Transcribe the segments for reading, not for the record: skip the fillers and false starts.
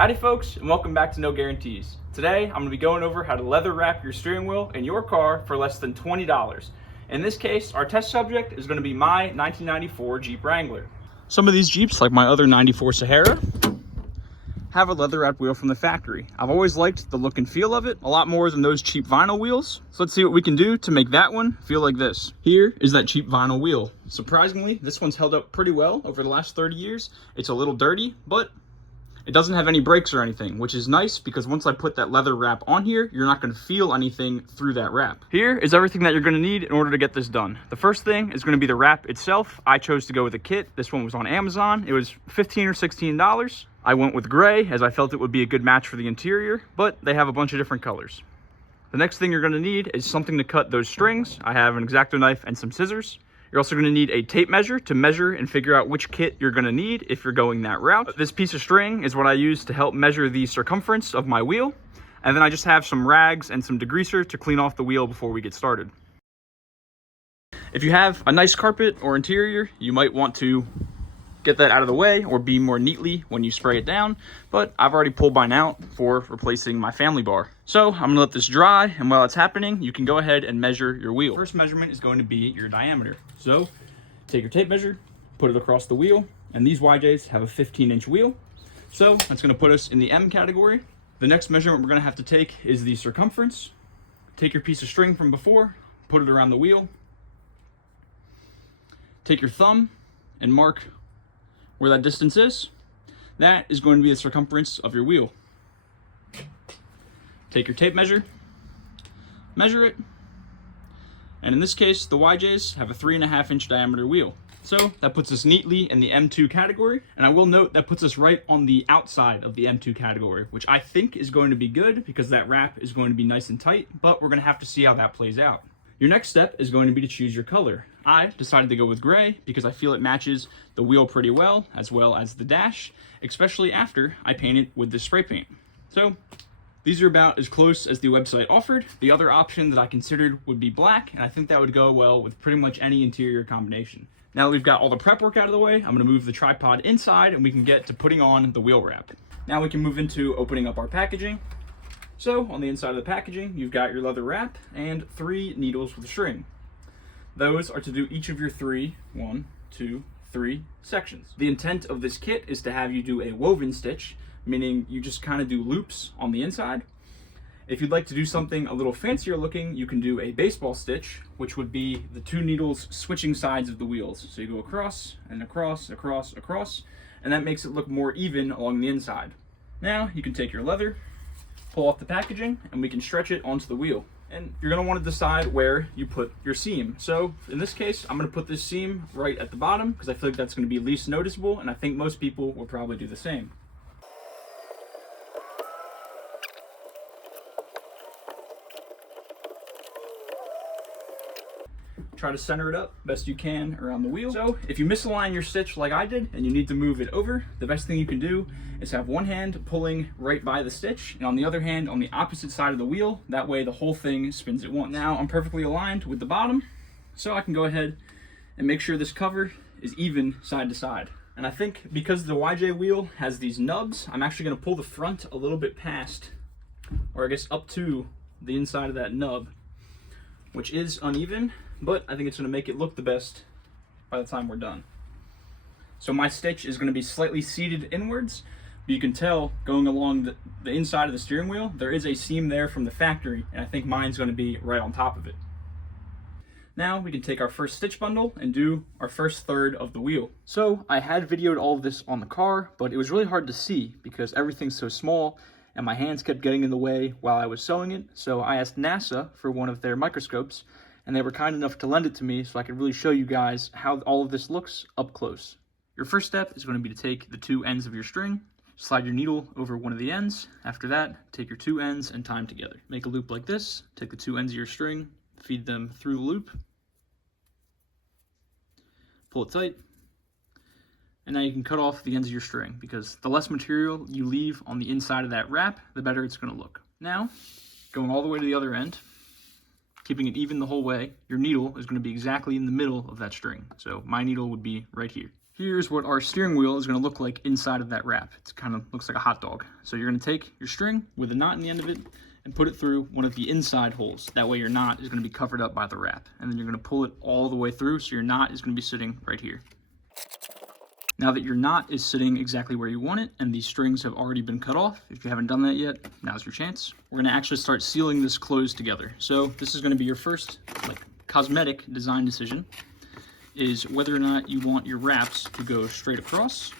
Howdy folks, and welcome back to No Guarantees. Today, I'm going to be going over how to leather wrap your steering wheel in your car for less than $20. In this case, our test subject is going to be my 1994 Jeep Wrangler. Some of these Jeeps, like my other 94 Sahara, have a leather wrapped wheel from the factory. I've always liked the look and feel of it a lot more than those cheap vinyl wheels. So let's see what we can do to make that one feel like this. Here is that cheap vinyl wheel. Surprisingly, this one's held up pretty well over the last 30 years. It's a little dirty, but it doesn't have any brakes or anything, which is nice because once I put that leather wrap on here, you're not going to feel anything through that wrap. Here is everything that you're going to need in order to get this done. The first thing is going to be the wrap itself. I chose to go with a kit. This one was on Amazon. It was $15 or $16. I went with gray as I felt it would be a good match for the interior, but they have a bunch of different colors. The next thing you're going to need is something to cut those strings. I have an X-Acto knife and some scissors. You're also going to need a tape measure to measure and figure out which kit you're going to need if you're going that route. This piece of string is what I use to help measure the circumference of my wheel. And then I just have some rags and some degreaser to clean off the wheel before we get started. If you have a nice carpet or interior, you might want to get that out of the way or be more neatly when you spray it down, but I've already pulled mine out for replacing my family bar. So I'm gonna let this dry, and while it's happening, you can go ahead and measure your wheel. First measurement is going to be your diameter. So take your tape measure, put it across the wheel, and these YJs have a 15-inch wheel. So that's gonna put us in the M category. The next measurement we're gonna have to take is the circumference. Take your piece of string from before, put it around the wheel. Take your thumb and mark where that distance is. That is going to be the circumference of your wheel. Take your tape measure, measure it, and in this case, the YJs have a 3.5-inch diameter wheel. So that puts us neatly in the M2 category, and I will note that puts us right on the outside of the M2 category, which I think is going to be good because that wrap is going to be nice and tight, but we're gonna have to see how that plays out. Your next step is going to be to choose your color. I decided to go with gray because I feel it matches the wheel pretty well as the dash, especially after I paint it with this spray paint. So these are about as close as the website offered. The other option that I considered would be black, and I think that would go well with pretty much any interior combination. Now that we've got all the prep work out of the way, I'm gonna move the tripod inside and we can get to putting on the wheel wrap. Now we can move into opening up our packaging. So on the inside of the packaging, you've got your leather wrap and 3 needles with string. Those are to do each of your 3 sections. The intent of this kit is to have you do a woven stitch, meaning you just kind of do loops on the inside. If you'd like to do something a little fancier looking, you can do a baseball stitch, which would be the 2 needles switching sides of the wheels. So you go across and across, across, across, and that makes it look more even along the inside. Now you can take your leather, pull off the packaging, and we can stretch it onto the wheel. And you're gonna wanna decide where you put your seam. So in this case, I'm gonna put this seam right at the bottom because I feel like that's gonna be least noticeable, and I think most people will probably do the same. Try to center it up best you can around the wheel. So if you misalign your stitch like I did and you need to move it over, the best thing you can do is have one hand pulling right by the stitch and on the other hand on the opposite side of the wheel. That way the whole thing spins at once. Now I'm perfectly aligned with the bottom, so I can go ahead and make sure this cover is even side to side. And I think because the YJ wheel has these nubs, I'm actually gonna pull the front a little bit past, or I guess up to the inside of that nub, which is uneven, but I think it's gonna make it look the best by the time we're done. So my stitch is gonna be slightly seated inwards, but you can tell going along the inside of the steering wheel, there is a seam there from the factory, and I think mine's gonna be right on top of it. Now we can take our first stitch bundle and do our first third of the wheel. So I had videoed all of this on the car, but it was really hard to see because everything's so small and my hands kept getting in the way while I was sewing it. So I asked NASA for one of their microscopes, and they were kind enough to lend it to me so I could really show you guys how all of this looks up close. Your first step is going to be to take the 2 ends of your string, slide your needle over one of the ends. After that, take your 2 ends and tie them together. Make a loop like this, take the 2 ends of your string, feed them through the loop, pull it tight, and now you can cut off the ends of your string because the less material you leave on the inside of that wrap, the better it's going to look. Now, going all the way to the other end, keeping it even the whole way, your needle is going to be exactly in the middle of that string. So my needle would be right here. Here's what our steering wheel is going to look like inside of that wrap. It kind of looks like a hot dog. So you're going to take your string with a knot in the end of it and put it through one of the inside holes. That way your knot is going to be covered up by the wrap. And then you're going to pull it all the way through, so your knot is going to be sitting right here. Now that your knot is sitting exactly where you want it and these strings have already been cut off, if you haven't done that yet, now's your chance. We're going to actually start sealing this closed together. So this is going to be your first cosmetic design decision, is whether or not you want your wraps to go straight across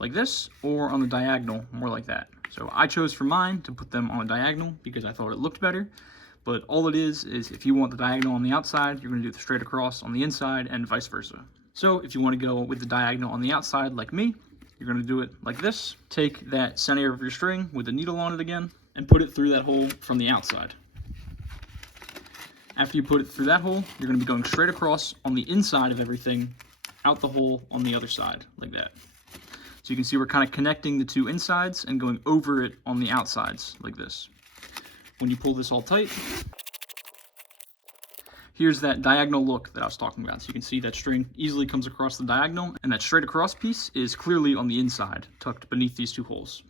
like this or on the diagonal, more like that. So I chose for mine to put them on a diagonal because I thought it looked better. But all it is if you want the diagonal on the outside, you're going to do the straight across on the inside and vice versa. So if you want to go with the diagonal on the outside like me, you're going to do it like this. Take that center of your string with the needle on it again and put it through that hole from the outside. After you put it through that hole, you're going to be going straight across on the inside of everything, out the hole on the other side, like that. So you can see we're kind of connecting the two insides and going over it on the outsides, like this. When you pull this all tight, here's that diagonal look that I was talking about. So you can see that string easily comes across the diagonal, and that straight across piece is clearly on the inside, tucked beneath these two holes.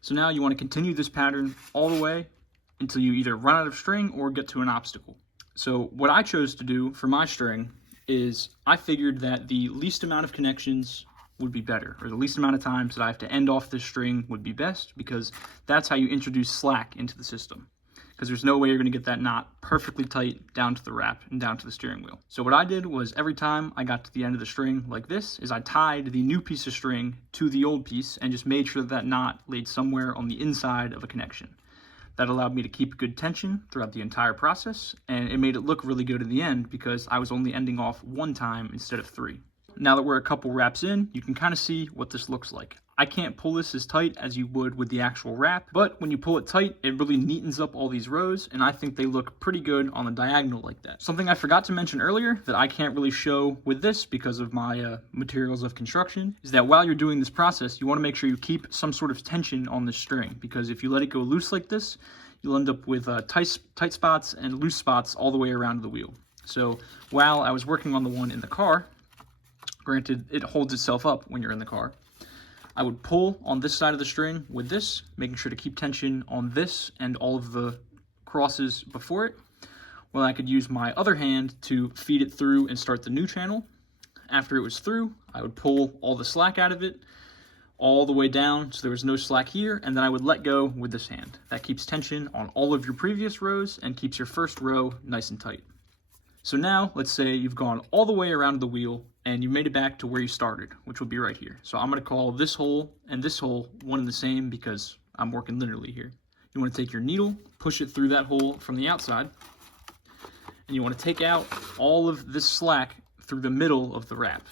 So now you want to continue this pattern all the way until you either run out of string or get to an obstacle. So what I chose to do for my string is I figured that the least amount of connections would be better, or the least amount of times that I have to end off this string would be best, because that's how you introduce slack into the system. Because there's no way you're going to get that knot perfectly tight down to the wrap and down to the steering wheel. So what I did was every time I got to the end of the string like this, is I tied the new piece of string to the old piece and just made sure that knot laid somewhere on the inside of a connection. That allowed me to keep good tension throughout the entire process, and it made it look really good in the end because I was only ending off one time instead of 3. Now that we're a couple wraps in, you can kind of see what this looks like. I can't pull this as tight as you would with the actual wrap, but when you pull it tight, it really neatens up all these rows, and I think they look pretty good on the diagonal like that. Something I forgot to mention earlier that I can't really show with this because of my materials of construction is that while you're doing this process, you want to make sure you keep some sort of tension on this string, because if you let it go loose like this, you'll end up with tight spots and loose spots all the way around the wheel. So while I was working on the one in the car, granted it holds itself up when you're in the car, I would pull on this side of the string with this, making sure to keep tension on this and all of the crosses before it. Well, I could use my other hand to feed it through and start the new channel. After it was through, I would pull all the slack out of it, all the way down so there was no slack here, and then I would let go with this hand. That keeps tension on all of your previous rows and keeps your first row nice and tight. So now, let's say you've gone all the way around the wheel and you made it back to where you started, which would be right here. So I'm going to call this hole and this hole one and the same because I'm working linearly here. You want to take your needle, push it through that hole from the outside, and you want to take out all of this slack through the middle of the wrap.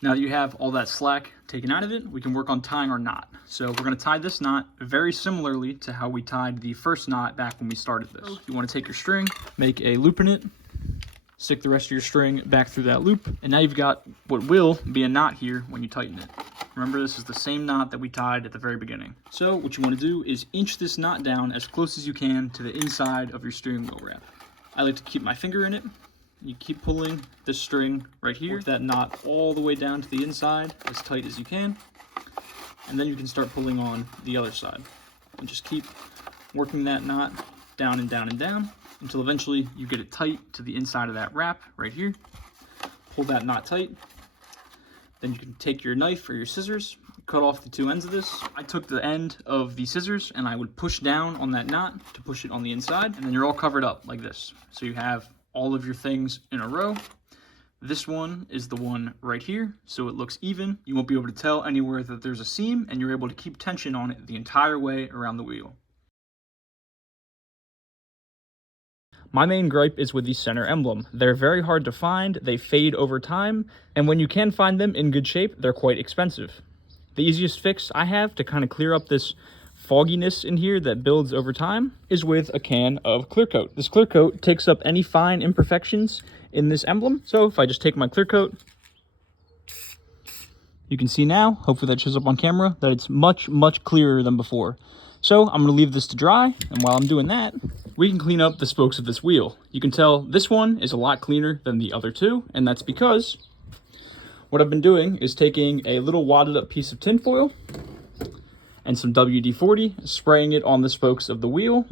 Now that you have all that slack taken out of it, we can work on tying our knot. So we're going to tie this knot very similarly to how we tied the first knot back when we started this. You want to take your string, make a loop in it, stick the rest of your string back through that loop, and now you've got what will be a knot here when you tighten it. Remember, this is the same knot that we tied at the very beginning. So what you want to do is inch this knot down as close as you can to the inside of your steering wheel wrap. I like to keep my finger in it. You keep pulling this string right here, that knot all the way down to the inside as tight as you can, and then you can start pulling on the other side. And just keep working that knot down and down and down until eventually you get it tight to the inside of that wrap right here. Pull that knot tight. Then you can take your knife or your scissors, cut off the two ends of this. I took the end of the scissors and I would push down on that knot to push it on the inside, and then you're all covered up like this. So you have all of your things in a row. This one is the one right here, so it looks even. You won't be able to tell anywhere that there's a seam, and you're able to keep tension on it the entire way around the wheel. My main gripe is with the center emblem. They're very hard to find, they fade over time, and when you can find them in good shape, they're quite expensive. The easiest fix I have to kind of clear up this fogginess in here that builds over time is with a can of clear coat. This clear coat takes up any fine imperfections in this emblem. So if I just take my clear coat, you can see now, hopefully that shows up on camera, that it's much, much clearer than before. So I'm going to leave this to dry, and while I'm doing that, we can clean up the spokes of this wheel. You can tell this one is a lot cleaner than the other two, and that's because What I've been doing is taking a little wadded up piece of tin foil and some WD-40, spraying it on the spokes of the wheel,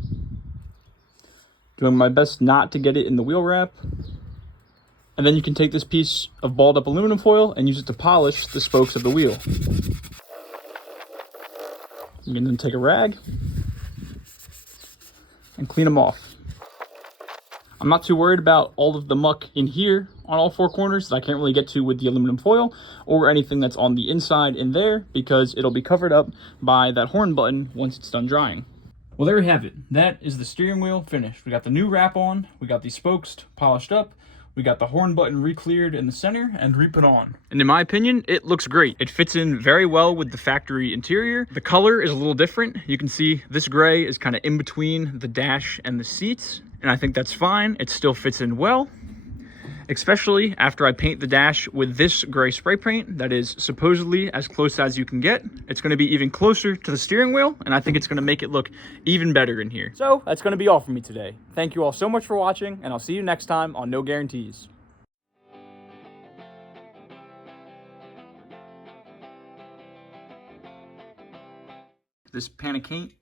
doing my best not to get it in the wheel wrap. And then you can take this piece of balled up aluminum foil and use it to polish the spokes of the wheel. You can then take a rag and clean them off. I'm not too worried about all of the muck in here on all four corners that I can't really get to with the aluminum foil, or anything that's on the inside in there, because it'll be covered up by that horn button once it's done drying. Well, there we have it. That is the steering wheel finished. We got the new wrap on, we got these spokes polished up, we got the horn button re-cleared in the center and re-put on. And in my opinion, it looks great. It fits in very well with the factory interior. The color is a little different. You can see this gray is kind of in between the dash and the seats, and I think that's fine. It still fits in well, especially after I paint the dash with this gray spray paint that is supposedly as close as you can get. It's going to be even closer to the steering wheel, and I think it's going to make it look even better in here. So that's going to be all for me today. Thank you all so much for watching, and I'll see you next time on No Guarantees. This pan of paint